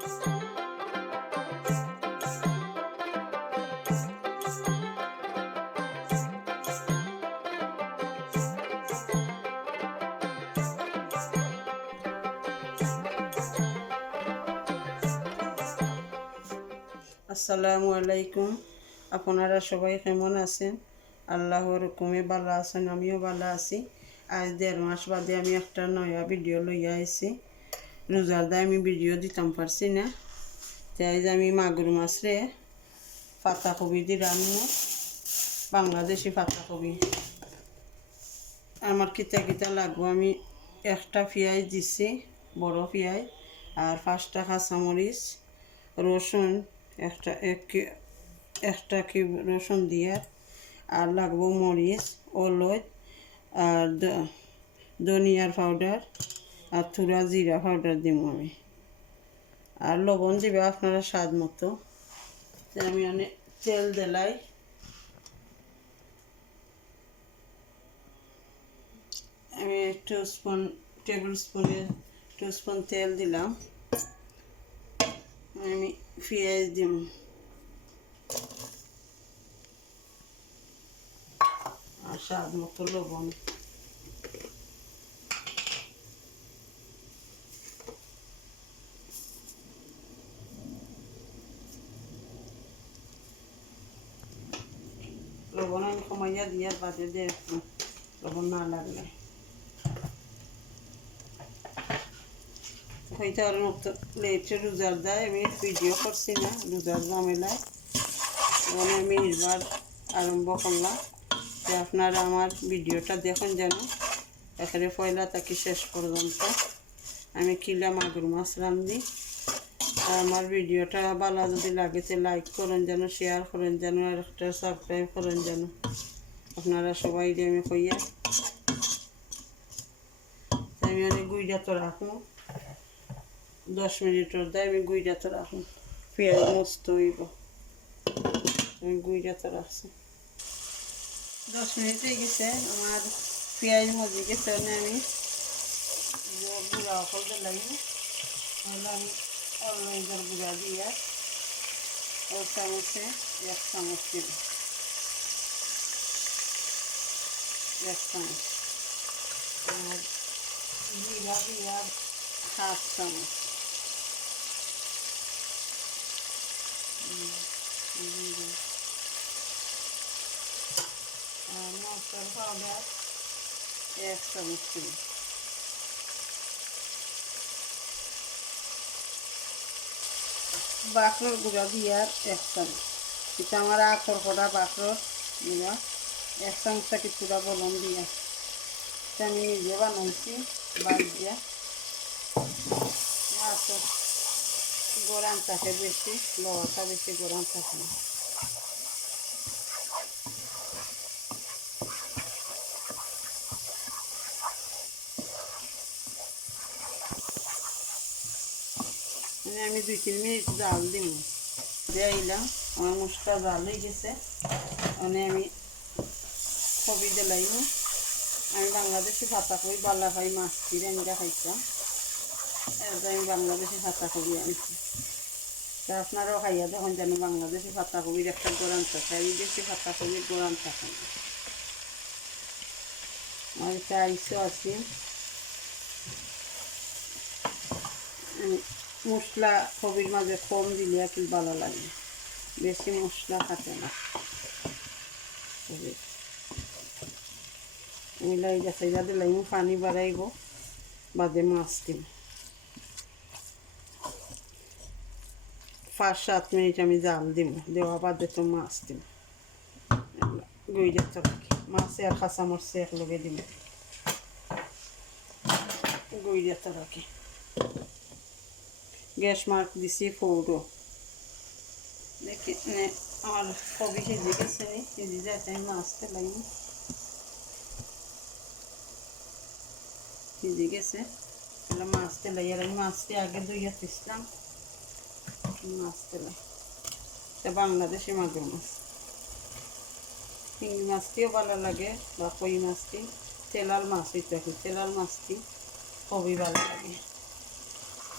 আসসালামু আলাইকুম। আপনারা সবাই কেমন আছেন? আল্লাহর হুকুমে ভালো আছেন, আমিও ভালো আছি। আজ 1.5 মাস বাদে আমি একটা নয়া ভিডিও লইয়া আইছি। রোজার দায় আমি ভিডিও দিতাম পারছি না, তাই আমি মাগুর মাছ রে পাতাকপি দিয়ে রান্না, বাংলাদেশি পাতাকপি। আমার কিতা কিতা লাগবো, আমি একটা পেঁয়াজ দিছি, বড় পেঁয়াজ, আর 5টা কাঁচামরিচ, রসুন একটা কি রসুন দিয়ে, আর লাগবো মরিচ, হলুদ, আর ধনিয়ার পাউডার, আর থোড়া জিরা পাউডার দিব আমি, আর লবণ দিবে আপনারা স্বাদ মতো। আমি অনেক তেল দিলাই, আমি টেবিল স্পুন তেল দিলাম। আমি পেঁয়াজ দিব, আর স্বাদ মতো লবণ। লবণ আমি কমাইয়া দিয়ে বাদে দেখুন লবণ না লাগলে হয়তো। আর মতো লেটে রোজার দেয় আমি ভিডিও করছি না, রোজার ঝামেলায় মানে আমি এবার আরম্ভ করলাম যে আপনারা আমার ভিডিওটা দেখুন যেন এখানে পয়লা থাকি শেষ পর্যন্ত। আমি কিলা মাগুর মাছ রান্ধি। আমার ভিডিওটা ভালো যদি লাগে তো লাইক করেন যেন, শেয়ার করেন যেন, আর একটা সাবস্ক্রাইব করেন যেন। আপনারা সবাই আমি কইয়া আমি অনেক গুইডা তো রাখুন, 10 মিনিটের দেয় আমি গুইডা তো রাখুন। পেঁয়াজ মস্ত হইব, আমি গুইডা তো রাখছি। 10 মিনিট হয়ে গেছে, আমার পেঁয়াজ মজে গেছে। আমি গুঁড়া করতে লাগি, তাহলে আমি অলরেডি গুঁড়া দিয়া ও চামচে 1 চামচ দিব, 1 চামচ। আর জিরা দিয়া 1/2 চামচ, আর মশলার পাউডার 1 চামচ দিব। বাকরর গুঁড়া দিয়া 1 চামচ, এটা আমার আখর করা বাকরর গুঁড়া 1 চামচটা কিছুটা বলন দিয়া, আমি নিজে বানাইছি বাদ দিয়া। আখর গরম থাকে বেশি, লওয়াটা বেশি গরম থাকে না। আমি 2-3 মিনিট জাল দিব, দিলাম। আমার মশলা জাল হয়ে গেছে, আমি কপি দিলাইব। আমি বাংলাদেশি পাতাকপি বালা খাই, মাছ দিয়ে রান্না খাইতাম, আমি বাংলাদেশি পাতাকপি আনছি। তা আপনারাও খাইয়া দেখুন যেন বাংলাদেশি পাতাকপির একটা গরম থাকে, এই দেশি পাতাকপির গরম থাকে না। আমার একটা আইসও আছে। মশলা কপির মাঝে কম দিলে একটু ভালো লাগে, বেশি মশলা থাকে না। মিলাই গেছে দিলে পানি বাড়াইব, বাদে মাছ দিব। 5-7 মিনিট আমি জাল দিব, দেওয়া বাদে তো মাছ দিব। গুইডা তো রাখি, মাছে আর কাঁচামরিচে একলগে দিব, গুইডা তো রাখি। গ্যাস মার্ক দিছি ফৌরো, দেখি আমার কবি সিজে গেছে নি, সিজে যাইতে আমি মাছতে লাগি, সিজে গেছে। তাহলে মাছতে লাই, আর আমি মাছটি আগে ধুইয়া দিছিলাম, মাছতে লাই। এটা বাংলাদেশি মাগুর মাছ, চিংড়ি মাছটিও ভালো লাগে, বা কই মাছটি, তেলাল মাছ হইতে কি তেলাল মাছটি খুবই ভালো লাগে।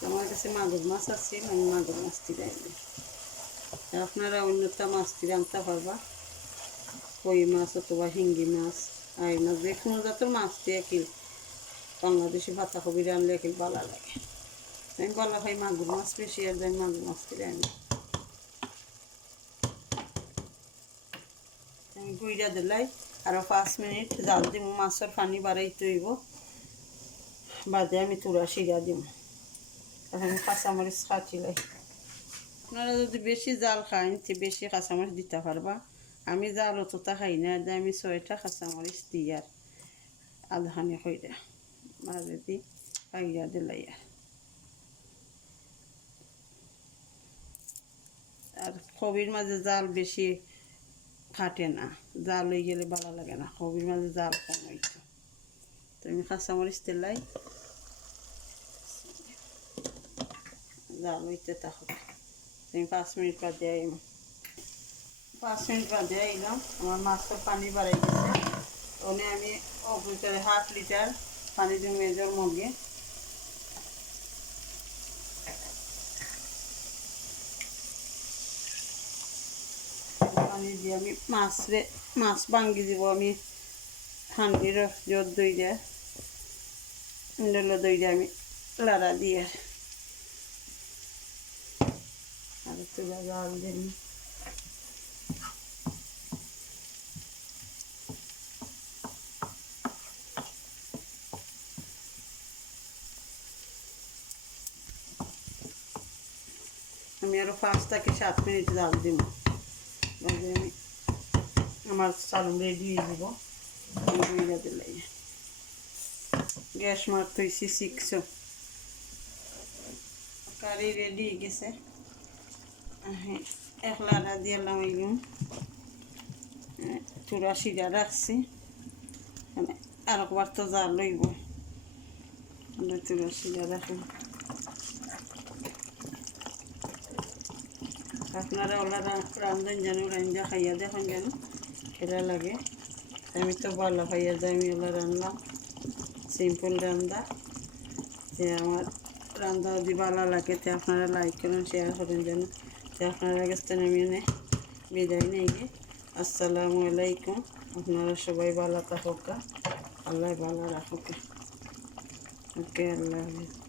আমার কাছে মাগুর মাছ আছে, আমি মাগুর মাছটি রাখবো। আপনারা অন্যটা মাছটি রাঁধতে পারবা, কই মাছ অথবা শিঙ্গি মাছ, আই মাছ, যে কোনো জাতের মাছটি একই বাংলাদেশি পাতাকপি রাঁধলে একই ভালো লাগে। আমি বলা ভাই মাগুর মাছ বেশি, আর যাই মাগুর মাছটি রাঁধি। আমি গুইরা দিলাই আরও 5 মিনিট জাল দিব, মাছের পানি বাড়াইতে হইব, বাদে আমি তুরা শিরা দিব। এখন কাঁচামরিচ কাটিলাই। আপনারা যদি বেশি জাল খান তো বেশি কাঁচামরিচ দিতে পারবা। আমি জাল অতটা খাই না, আমি 6টা কাঁচামরিচ দিই আর আধাখানি কইরা মাঝে দি পাইয়া দিলাই। আর কবির মাঝে জাল বেশি কাটে না, জাল হয়ে গেলে ভালো লাগে না, কবির মাঝে জাল কম হইতো। তো আমি কাঁচামরিচ দিলাই, জাল হইতে থাকবে। আমি 5 মিনিট বাদে আইলাম। 5 মিনিট বাদে আইলাম, আমার মাছের পানি বাড়াই গেছে। ওনে আমি অপরিটারে 1/2 লিটার পানি দিয়ে মেজর মগে পানি দিয়ে আমি মাছ ভাঙ্গি দিব। আমি হান্ডির জোর দই দিয়ে দই দিয়ে আমি লাড়া দিয়ে আর একটু জাল দিন। আমি আরও 5 থেকে 7 মিনিট জাল দিব, আমি আমার চালু রেডি হয়ে যাব। দিলাই গ্যাস মারতে হয়েছি 600। কারি রেডি হয়ে গেছে। এক লাড়া দিয়ে লাগাইলাম, চূড়া শিরা রাখছি, আর একবার তো জাল লইব, চূড়া শিরা রাখি। আপনারা ওলা রান্ধেন যেন রান্ধা খাইয়া দেখেন যেন খেলা লাগে। আমি তো ভালো খাইয়া যাই, আমি ওলা রান্না সিম্পল রান্না। যে আমার রান্না যদি ভালো লাগে তো আপনারা লাইক করেন, শেয়ার করেন যেন। তো আপনারা কাছে আমি বিদায় নেই। আসসালামু আলাইকুম। আপনারা সবাই ভালো থাকুক, আল্লাহ ভালো রাখুক। ওকে, আল্লাহ হাফেজ।